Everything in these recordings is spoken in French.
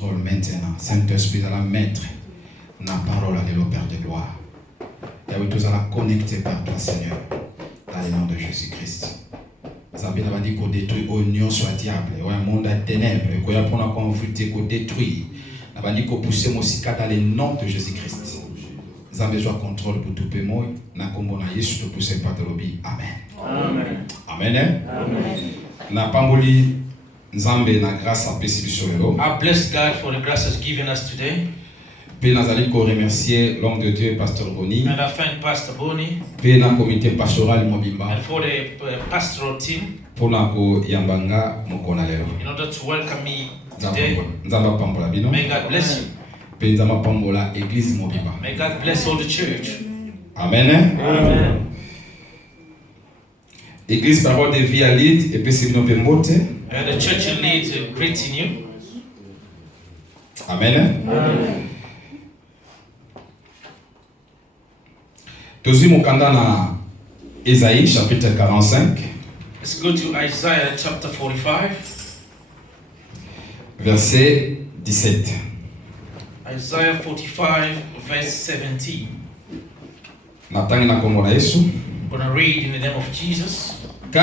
Maintenant, Saint-Esprit à la maître, la parole à le Père de gloire. Et oui, tous à la connecter par toi, Seigneur, dans le nom de Jésus-Christ. Zambé n'a pas dit qu'on détruit au nion soit diable, ou un monde à ténèbres, qu'on a pour qu'on confronter, qu'on détruit. N'a pas dit qu'on pousse Mosika dans le nom de Jésus-Christ. Zambé soit contrôle pour tout paiement, n'a comme on a Yesu te pousser par de l'obéi. Amen. Amen. Amen. N'a pas moli. Nzambe na grâce à Pesibisolo. I bless God for the grace He's given us today. Pe nazali ko remercier l'homme de Dieu pasteur Boni. And I thank Pastor Boni. Pe na comité pastoral Mobimba. And for the pastoral team. Pour na ko yambanga mokona lelo. In order to welcome me today. Nzamba pambola bino. May God bless you. Pe nzamba pambola église Mobimba. May God bless all the church. Amen. Amen. Église Parole de Vie à Lille et Pesibino Pembote. The church in Leeds greeting you. Amen. Tozi mokanda na Isaïe chapitre 45. Let's go to Isaiah chapter 45. Verset 17. Isaiah 45 verse 17. Natangi na kombo na Yesu. I'm going to read in the name of Jesus. C'est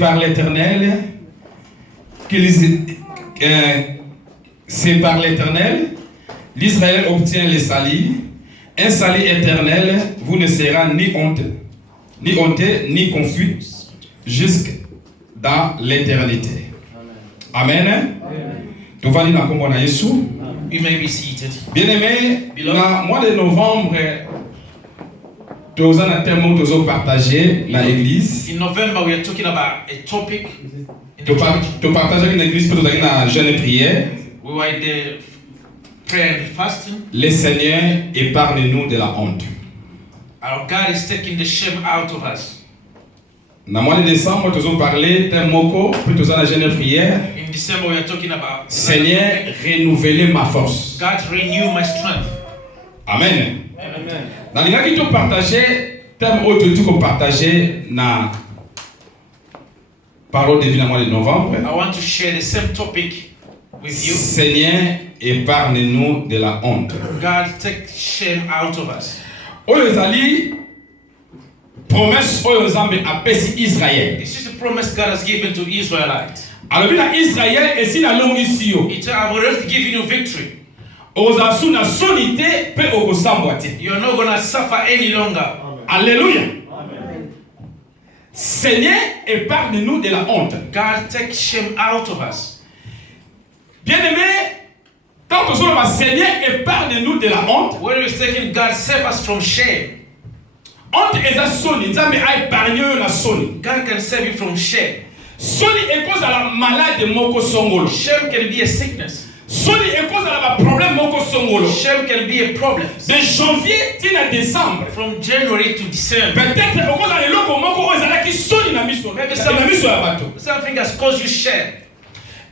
par l'Éternel c'est par l'Éternel l'Israël obtient le salut, un salut éternel, vous ne serez ni honteux, ni confus jusque dans l'éternité. Amen. Tu vas dire comment on a Jésus. You may be seated. Bien-aimé, le mois de novembre, nous avons partagé l'église. In November, we are talking about a topic. Tu partages l'église pour nous donner une jeûne et prière. We were in the prayer and fasting. Le Seigneur épargne-nous de la honte. Our God is taking the shame out of us. Dans le mois de décembre, nous avons parlé d'un mot pour nous donner une jeûne et prière. In December, we are talking about Seigneur, renouveler ma force. God renew my strength. Amen. Amen. Dans les gars qui ont partagé, thème autre qu'on partageait dans parole de vie dans le mois de novembre. I want to share the same topic with you. Seigneur, épargne-nous de la honte. God take shame out of us. Oyozali promesse oyozambe apesi Israël. This is the promise God has given to Israelites. Alors bien Israël et si la longue ici yo. It have already given you victory. Ozasu na sonité pe okosambwate. You are not going to suffer any longer. Alléluia. Seigneur, épargne-nous de la honte. God take shame out of us. Bien-aimé, tant que le Seigneur épargne-nous de la honte. When we're saying God save us from shame. Honte est la soni, nzambe a épargné la soni. God can save you from shame. Soni est cause à la malade moko songolo. Shame can be a sickness. Soni est cause à la problème moko songolo. Shame can be a problem. De janvier à décembre. From January to December. Peut-être au cause à l'eloko moko ezala ki soni na miso. Maybe something has caused you shame.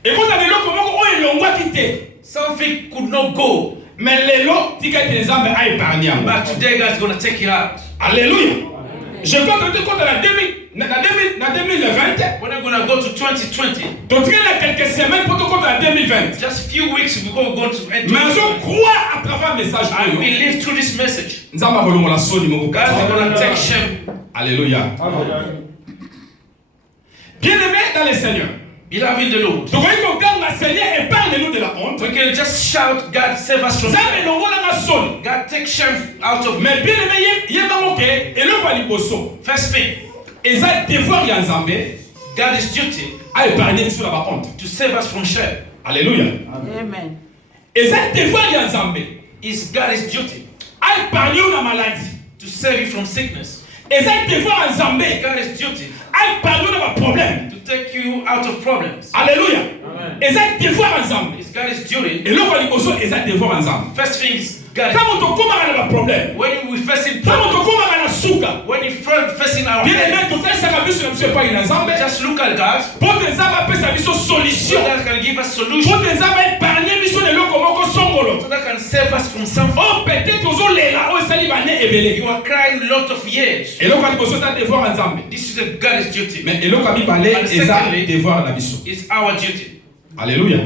Et cause à l'eloko moko o elongwa kite. Something could not go. Mais lelo tika te nzambe a épargné. But today God's going to take it out. Alléluia. Je crois que tu comptes la 2020. When we're going to go to 2020. Donc il y a quelques semaines pour te compter la 2020. Just few weeks before we go to enter. Mais je crois à travers le message. I believe through this message. Nzamba bolongo la soni moko. God is going to take shame. Alléluia. Bien-aimé dans le Seigneur. Beloved in the Lord. Donc quand le Seigneur épargne-nous de la honte. We can just shout, God save us from shame. God take shame out of me. Mais bien-aimé, yebangoke eloko liboso. First thing. Eza devoir ya Nzambe. God is duty. A épargner nous sur la honte. To save us from shame. Alléluia. Amen. Eza devoir ya Nzambe. Is God is duty. A épargner la maladie. To save you from sickness. Eza devoir ya Nzambe. God is duty. A épargner la problème. To take you out of problems. Alléluia. Eza devoir ya Nzambe. Is God is duty. Eloko liboso eza devoir ya Nzambe. First things God. Quand on commence à avoir problème. When we facing Quand on problems. commence à la souka. When we facing our Bien aimé, tout ça ça biso na biso pas ina Nzambe. just look at God. Pour que Nzambe pesa biso So solution. that can give us solution. Pour que Nzambe épargner biso de loko moko songolo. So that can save us from something. Oh peut-être ozo lela o sali bane ebele. You are crying a lot of years. Eloko liboso ça devoir ya Nzambe. This is a God's duty. Mais eloko mi balé eza devoir na biso. It's our duty. Alléluia.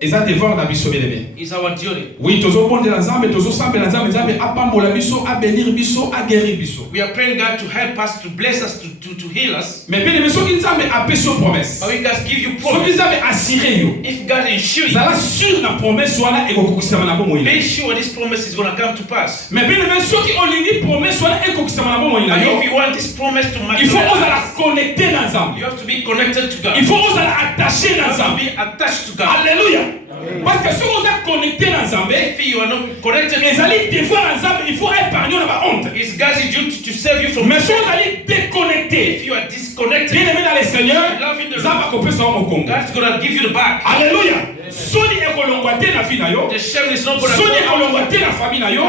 Et ça devoir na biso bien-aimé. It's our duty. Oui, tozo bonde na Nzambe, tozo sambe na Nzambe, Nzambe apambola biso, a bénir biso, a guérir biso. We are praying God to help us, to bless us, to heal us. Mais bien-aimé, soki Nzambe a peso promesse. But we God give you Soki promise. Nzambe assuré yo. If God ensure you, Zala sûr na promesse wana ekokokisama na bomo be ina. sure this promise is going to come to pass. Mais bien-aimé, soki olingi promesse wana ekokisama na bomo ina And yo. if you want this promise to Il faut materialize, ozala connecté na Nzambe. you have to be connected to God. Il faut ozala attaché You na have to Nzambe. be attached to God. Alléluia. Parce que si vous êtes connecté dans Nzambe, If you are not connected, les alliés devoir dans Nzambe, il faut épargner la honte. it's God's duty to save you from. Mais si vous allez déconnecter, If you are disconnected, bien aimé dans le Seigneur, love in the Nzambe a coupé son Congo. God's going to give you the back. Alléluia. Soni ekolongwa te na vie na yo. The shame is not going to Soni ekolongwa te na famille na yo.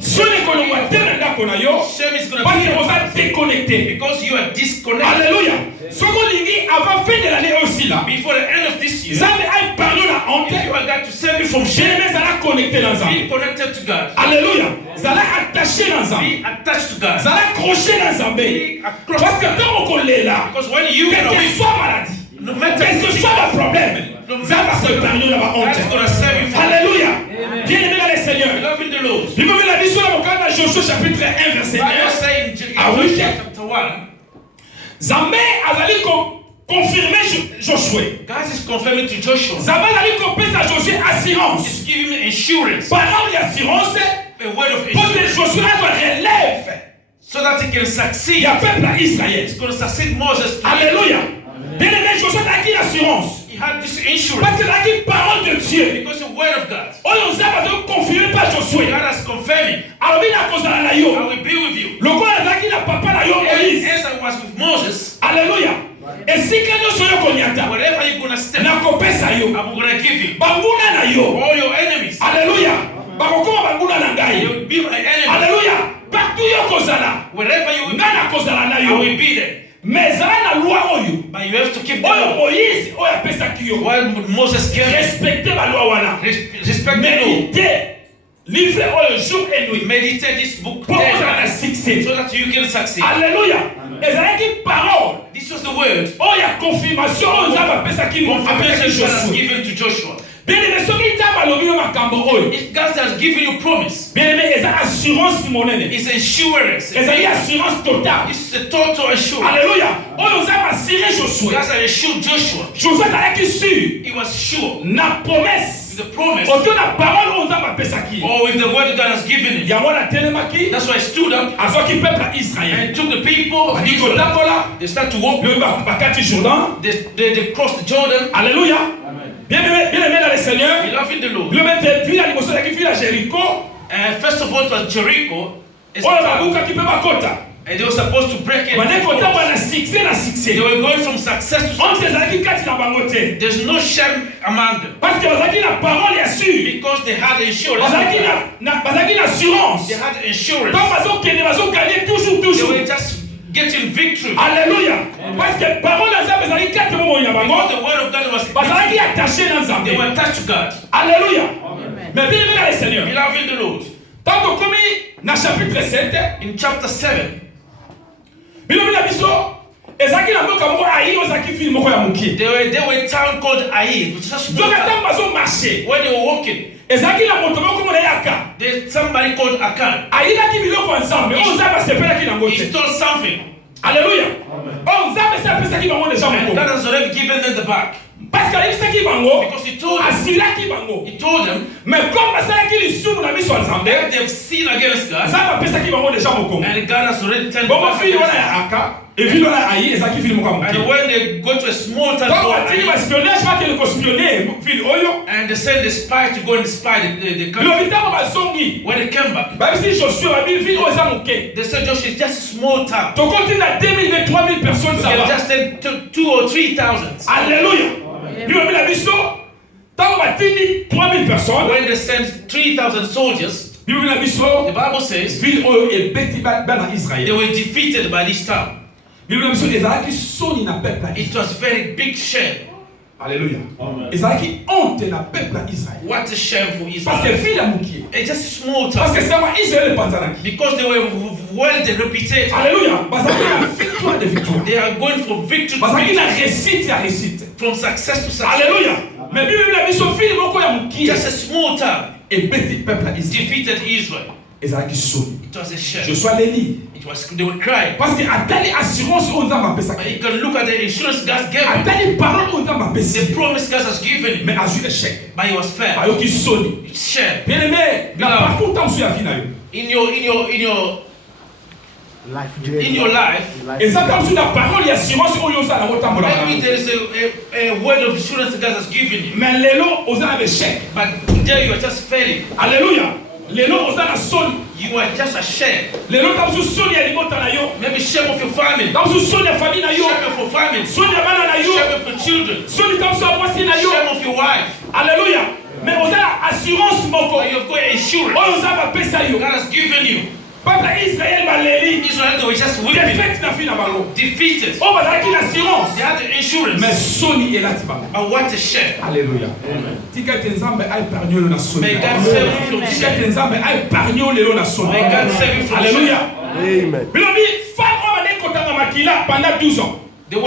Soni ekolongwa te na ndako na yo. Shame is going to Parce be que vous êtes déconnecté. because you are disconnected. Alléluia. Soko lingi avant fin de l'année aussi là. Before the end of this year, Nzambe a épargné la honte. if you are God to save you from Bien shame, aimé, zala connecté dans Nzambe. be connected to God. Alléluia. Zala attaché dans Nzambe. Be attached to God. Zala accroché dans Nzambe. Be across. Parce que tant qu'on est là, Because when you quelle are que weak, soit maladie, no matter quel que soit le problème, Nzambe va se épargner la honte. God's going to save you from. Alléluia. Bien aimé dans le Seigneur. Love in the Lord. Il me met la vie sur la boucane dans Joshua chapitre 1 verset Bible 1. say in Ah oui. Joshua chapter 1, Zambé azali confirmer Josué. God is confirming to Joshua. Zambé azali kopesa Josué assurance. He's giving him assurance, Parole d'assurance a word of pour que assurance, Josué relève. so that he can Il succeed. y a peuple à Israël. He's going to succeed Moses. Alléluia. Bien aimé, Josué a acquis l'assurance. He had this insurance Parce qu'il a acquis parole de Dieu. because the word of God. Oyo Nzambe azali confirmer par Josué. God has confirmed it. Alobi na kozala na I yo. will be with you. Lokola azalaki na papa na yo Moïse. As I was with Moses, Alléluia. Esika nyonso yo konyata. wherever you're going to step, Nakopesa yo. I'm going to give you Banguna na yo. all your enemies. Alléluia. Bakokoma banguna na They ngai. will be my enemies. Alléluia. Partout yo kozala. Wherever you will be, Nga na kozala na I yo. will be there. Mais zala na loi oyo. But you have to keep the Oyo law. Moïse oyo apesaki yo. While Moses gave us, Respectez la loi wana. respect the law. Méditez. Livrez oyo jour et nuit. Meditate this book Pour day kozala na and night, succès. so that you can succeed. Alléluia. Ezalaki parole. This was the word. Oyo ya confirmation oyo Nzambe apesaki Confirmation God has Josué. given to Joshua. Bien aimé, soki Nzambe alobi yo makambo oyo. If God has given you promise, Bien aimé, eza assurance monene. it's insurance. Ezali assurance totale. It's a total assurance. Alléluia. Oyo Nzambe assuré Josué. God has assured Joshua. Josué azalaki sûr He was sure na promesse. with the promise, Oto na parole oyo Nzambe apesaki. or with the word God has given him. Yango atelemaki. That's why I stood up Azwaki peuple ya Israël. and took the people of Baki Israel. kotambola. They start to walk. Yo bakati Jourdain. They crossed the Jordan. Alléluia. Bien aimé dans le Seigneur. We love in the Lord. Yo mette ville ya liboso ezalaki ville ya Jéricho. And first of all, it was Jericho. It's Oyo the town. babukaki mpe bakota. And they were supposed to break it. Bande They kotambola na succès. were going from success to Honte success. ezalaki kati na bango te. There's no shame among them Parce que bazalaki na parole ya sûr. because they had insurance. Bazalaki na assurance. They had insurance. Tant bazokende bazoganye They toujours. were just getting victory. Alléluia. Parce que parole ya Nzambe ezalaki kati mo ya Because bango. the word of God was Bazalaki attaché na Nzambe. they were attached to God. Alléluia. Mais bien aimé dans le Seigneur. Beloved in the Lord. Tant tokomi na chapitre 7, In chapter 7, bilobi na biso ezalaki na mboka moko ayi ozalaki ville moko ya mokie. they were a town called Ai, which is a small Nzoka town. ntango bazomarche When they were walking, ezalaki na moto moko mona yaka there's somebody called Akan. ayinaki biloko ya Nzambe oyo Nzambe asepelaki nango He te. stole something, Alléluia. Oyo Nzambe esi apesaki bango deja and God moko. has already given them the back. Parce que ayebisaki bango Because He told them, asilaki bango. He told them, Mais comme basalaki lisumu na miso ya Nzambe, that they've sinned against God, Nzambe apesaki bango deja mokongo. and God has already turned Bongo back fille wana against them. ya aka evile wana ayi ezalaki ville moko ya And mokie. when they go to a small town Ntango called batili Ai, baspionnage bakende kospionne ville oyo and they sent the spy to go and spy the country. bilobi ntango bazongi When they came back, babisi Josué babi ville oyo eza moke. they said, Joshua, it's just a small town. Tokoti na 2000 mais 3000 personnes We ça can va. just take 2,000 or 3,000. Alléluia. Bilobi na biso ntango batindi 3000 personnes When they sent 3,000 soldiers, bilobi na the biso Bible says ville oyo ebeti bana they Israël. were defeated by this town. Bilobi na biso ezalaki soni na peuple ya Israël. It was very big shame. Alléluia. Et ça qui honte le peuple d'Israël. What a shame for Parce que Israel. fille la moukier. It's just a small Parce town. que c'est moi Israël le panzanaki. Because they were well reputed. Alléluia. Parce qu'il y a victoire de victoire. They are going from victory to Parce qu'il y a victory. réussite à réussite. From success to success. Alléluia. Mais Bible la mission fille moko ya moukier. Just a small town Et petit peuple d'Israël. defeated Israel. Et ça qui saute. It was a Je shame. sois l'éli. They were crying. Parce que atali assurance on t'a m'a And you can look at the insurance God gave him. atali parole on t'a m'a The promise God has given him. mais a eu l'échec. But he was fair. Ayo qui sonne. It's shame. Bien aimé, na parcours tant sur la vie na yo. In your life, Et ça tant sur la parole assurance on yo ça na wota mola. maybe there is a word of assurance God has given you. Mais lelo oza l'échec. But today you are just failing. Alléluia. Lelo oza na sonne. You are just ashamed. Lelo tant sur sonne ya libota na yo. Maybe shame of your family. Tant sur sonne ya famille na yo. Shame of your family. Sonne ya bana na yo. Shame of your children. Sonne tant sur voici na yo. Shame of your wife. Alléluia. Mais oza assurance moko. But you've got insurance. On oza ba pesa yo. God has given you. Peuple Israël baléli. Israel, they were just weeping. Défaite na fi na bango. Defeated. Oh bazaki l'assurance. They had the insurance. Mais soni elati bango. But what a shame. Alléluia. Tika te nzambe a épargné le na soni. May God save you from Tika shame. te nzambe a épargné le na soni. May God save you from Alléluia. shame. Amen. Bilobi femme on va kotanga makila pendant 12 ans. There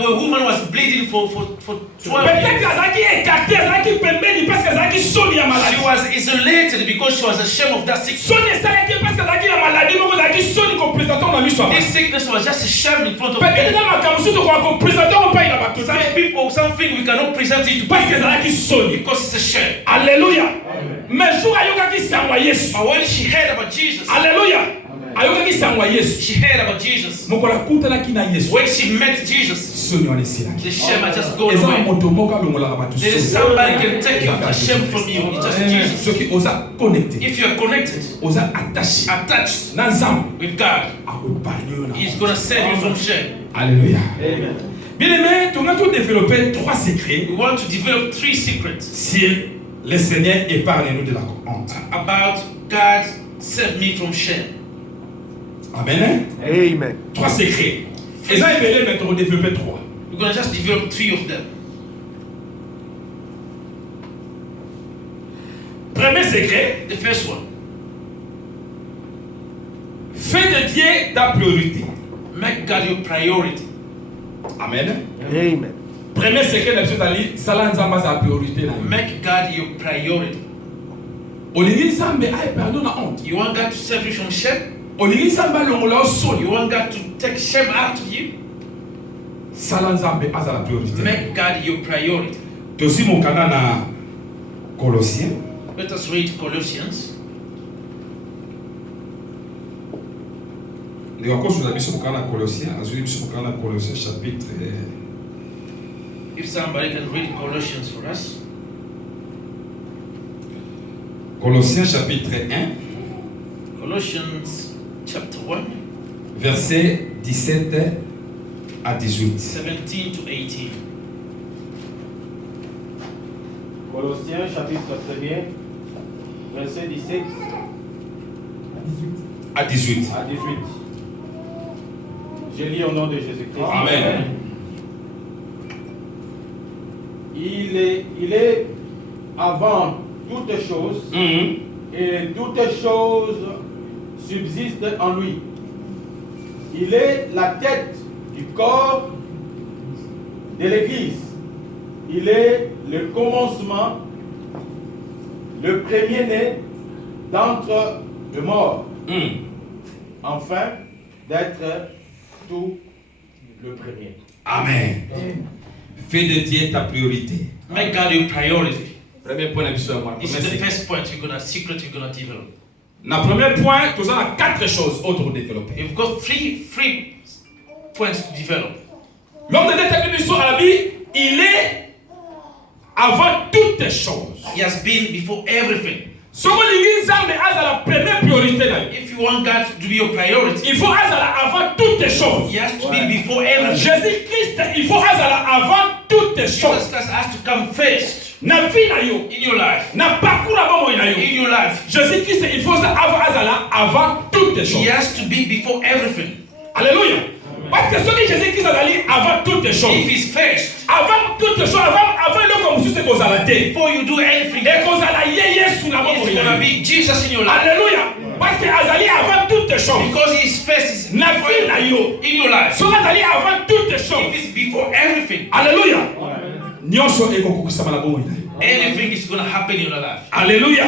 were women who was bleeding for 12 Peut-être years. azaki écarté, azaki pembeni parce que azaki soni ya She maladie. was isolated because she was ashamed of that sickness. Soni esalaki parce que azaki na maladie moko azaki soni ko présenter na miso. This sickness was just a shame in front of Peut-être people. na makambo soto ko présenter on pa ina bato. Some people, something we cannot present it to Parce que people azaki soni. because it's a shame. Alléluia. Mais jour ayokaki sangwa Yesu. But when she heard about Jesus, Alléluia. Ayokaki sangwa Yesu. she heard about Jesus. Mokola kutanaki na Yesu. When she met Jesus, Soni wana esilaki. the shame had just gone Eza away. moto moko alongolaka bato There is soni. somebody can take the shame from you. It's just Jesus. Soki oza connecté, If you are connected, oza attaché attached na Nzambe, with God, akopargne yo na. He's going to save you from shame. Alléluia. Bien aimé, tu vas tout développer 3 secrets We want to develop 3 secrets si le Seigneur épargne-nous de la honte. about God save me from shame. Amen. Amen. 3 secrets. Et ça, il mais tu vas développer 3. We're going to just develop 3 of them. Premier secret, The first one, fais de Dieu ta priorité. make God your priority. Amen. Amen. Premier secret, la chose d'aller, sala Nzamba sa priorité na. Make God your priority. Olingi Nzambe ay pardon na honte. You want God to save you from shame? Olingi Nzambe longola soni. You want God to take shame out of you? Sala Nzambe aza la priorité. Make God your priority. Tosi mokanda na Colossiens. Let us read Colossians. Ndikakosuza biso mokanda na Colossiens, azuli biso mokanda na Colossiens chapitre If somebody can read Colossians for us. Colossiens chapitre 1, Colossians chapter 1, verset 17 à 18. 17 to 18. Colossiens chapitre 1er, verset 17 À 18. à 18. Je lis au nom de Jésus-Christ. Amen. Il est avant toutes choses et toutes choses subsistent en lui. Il est la tête du corps de l'Église. Il est le commencement, le premier-né d'entre les morts, afin d'être tout le premier. Amen. Fais de Dieu ta priorité. Make God your priority. Premier point d'émission. This is the first point you're gonna develop. Na premier point, tu as 4 choses autres développées. You've got three points to develop. L'homme de détermination à la vie, il est avant toutes choses. He has been before everything. Si vous voulez Nzambe aza la première priorité na yo, If you want God to be your priority, il faut azala avant toutes choses. He has to be before everything. Jésus-Christ, il faut azala avant toutes Jesus choses. Christ has to come first Na vie na yo, in your life. na parcours abomo na yo. In your life, Jésus-Christ, il faut azala avant toutes choses. He has to be before everything. Alléluia. Parce que celui Jésus-Christ azali avant toutes If choses. He's first, Avant choses avant le comme c'est qu'on a la tête. Before you do anything, Et qu'on a la Yesu na it's gonna be Jesus in your life. Alléluia. Parce que Azali avant toutes choses. Because His face is Na vie na yo. in your life. So Azali avant toutes choses. If it's before everything, Alléluia. Nyonso ekokukisama na bomo ina. anything is gonna happen in your life. Alléluia.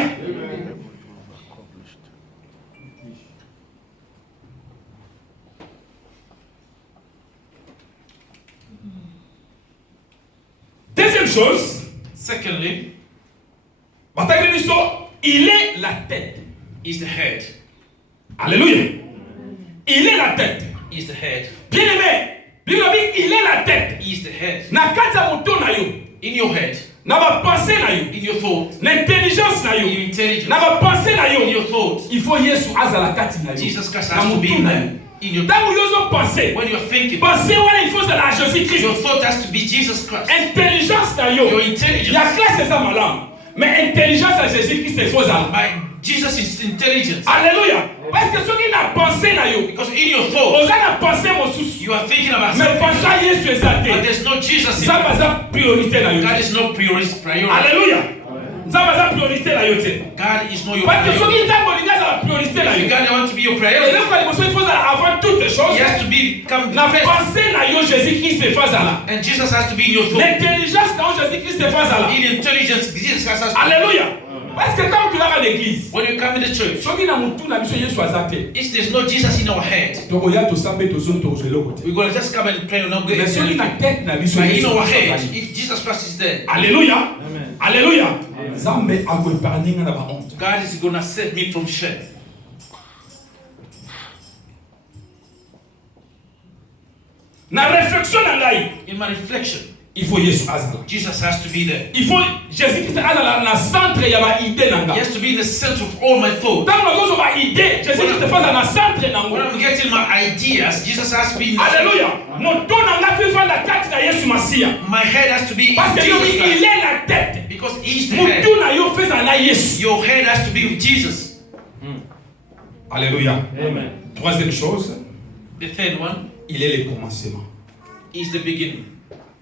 Deuxième chose, Secondly, il est la tête. is the head. Alléluia. Il est la tête. Is the head. Bien aimé, il est la tête. Is the head. Na kati ya moto na yo, In your head, na ba pensée na yo, in your thought, na intelligence na in yo, your intelligence, na ba pensée na in yo. your thought. Il faut Yesu azala kati na yo. Jesus Christ Na has to be moto in na yo. there. In your Tango yozo penser, when you're thinking, penser wana il faut ça la Jésus Christ. your thought has to be Jesus Christ. Intelligence na yo. Your Ya intelligence. classe eza malamu. Mais intelligence à Jésus Christ c'est faux ça. Jesus is intelligence. Alléluia. Parce que ceux qui n'a pensé na yo, Because in your thought, oza na pensé mosusu. you are thinking about Mais something, pensa Yesu ezate. but there's no Jesus in Ça it. baza priorité na yo. God is no priority. Alléluia. Ça baza priorité na yo te. God is not your Parce que ceux priority. qui ntango linga za priorité na If yo. God want to be your Et priority, donc quand il faut ça avant toutes He choses. has to become Na first. pensé na yo Jésus Christ c'est face à là. And Jesus has to be in your thought. L'intelligence na yo Jésus Christ c'est face à là. In intelligence, Jesus Christ has to be. Alléluia. Parce que quand tu vas à l'église, When you come in the church, ceux qui na mutu na biso Yesu azate. if there's no Jesus in our head, Tokoya to sambe to zone to zelo kote. we're going to just come and pray and not go Mais ceux qui na tête na biso But in Yesu our head, azate. if Jesus Christ is there, Alléluia. Alléluia. Zambe akoepargne nga na ba honte. God is going to save me from shame. Na réflexion na ngai, In my reflection, il faut Yesu azala. Jesus has to be there. Il faut Jésus Christ azala na centre ya ba idée na nga. He has to be in the center of all my thoughts. Tant que ba idée, Jésus Christ faza na centre na When ngo. I'm getting my ideas, Jesus has to be in the Alléluia. Moto na nga fi fanda kati na Yesu Masia. My head has to be in Parce que Jesus il Christ. est la tête. Because He's the head. Moto na yo feza na Yesu. Your head has to be with Jesus. Alléluia. Amen. Troisième chose, The third one il est le commencement. is the beginning.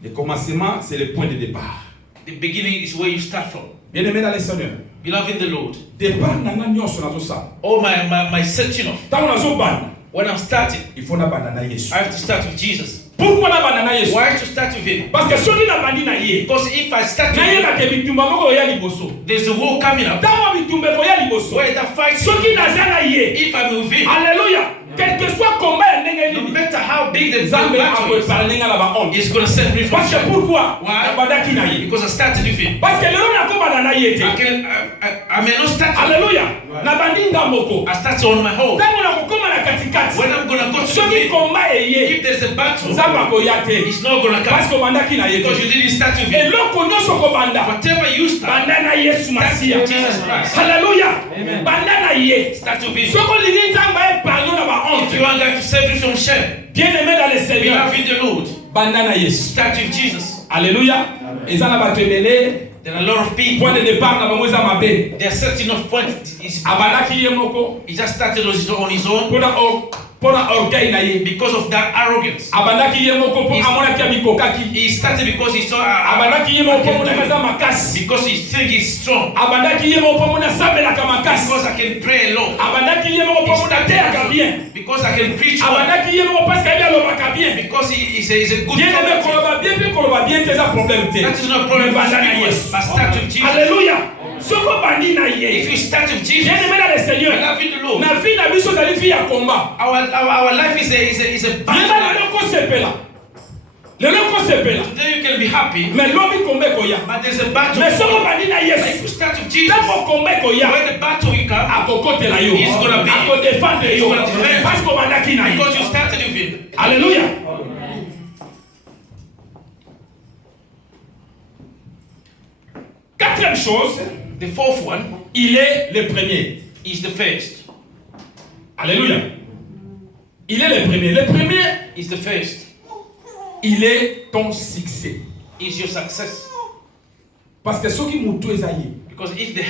Le commencement, c'est le point de départ. The beginning is where you start from. Bien-aimé dans le Seigneur, Beloved in the Lord, départ na nga nyonso nazo sa. all my setting off, Tango nazo bana, when I'm starting, il faut na bana na Yesu. I have to start with Jesus. Pourquoi na bana na Yesu? Why to start with Him? Parce que soki na bandi na ye, Because if I start with na ye Him, na ke bitumba moko ya liboso. there's a war coming up. Tango bitumba ko ya liboso. Where that fight, Soki naza na ye, if I'm with Him, alléluia. Quel que soit combat ya ndenge no nini, matter how big the Nzambe battle is, akoepargne nga na ba honte. it's going to set me from Parce que shame. pourquoi? Why? Na bandaki na ye. Because I started with Him. Parce que lelo nakobana na ye te. I may not start. Alléluia. Na bandi ngamoko. I started on my own. Tango nakokoma na katikati. When I'm going to go to the Soki meeting, combat eye, if there's a battle, Nzambe akoya te. it's not going to Parce come. que obandaki na ye Because te. you didn't start with Him. Eloko nyonso kobanda. Whatever you start, Banda na Yesu Masia. Jesus Christ. Alléluia. Banda na ye. Start with Him. Soko lingi Nzambe epargne na ba If honte. you want God to save you from shame, Bien-aimé dans le Seigneur. beloved in the Lord, Banda na Yesu. start with Jesus. Alléluia. Eza na bato ebele. There are a lot of people, Point de départ na bango eza mabe. they're setting off point. Abandaki ye moko. He just started on his own Pona orgueil na ye. because of that arrogance. Abandaki ye moko po amonaki abikokaki. He started because he saw Abandaki ye moko po monaka za makasi. because he think he's strong. Abandaki ye moko po mona sabelaka makasi. Because I can pray alone. Abandaki ye moko po mona teaka bien. Because I can preach well. Abandaki ye moko parce que alobaka bien. Because he's a good Bien aimé talker. koloba bien pe koloba bien te za problème te. That is not a problem. Mais banda na But Yesu. start with Jesus. Alléluia. Soko bandi na ye. If you start with Jesus, Bien aimé dans le Seigneur. beloved in the Lord, Na vie na biso zali vie ya combat. our life is a Yeba battle. lelo kosepela. Lelo kosepela. Today you can be happy, Mais lobi kombe koya. but there's a battle. Mais soko bandi na But if Yesu. you start with Jesus, Tango kombe koya. when the battle will come, Akokotela yo. He's gonna be- Akodefendre yo. He's gonna defend. Parce que obandaki na ye. because you started with Him. Alléluia. Quatrième chose, The fourth one il est le premier. is the first. Alléluia. Il est le premier. Le premier, Is the first. il est ton succès. Is your success. Parce que ceux qui m'ont tout Because if the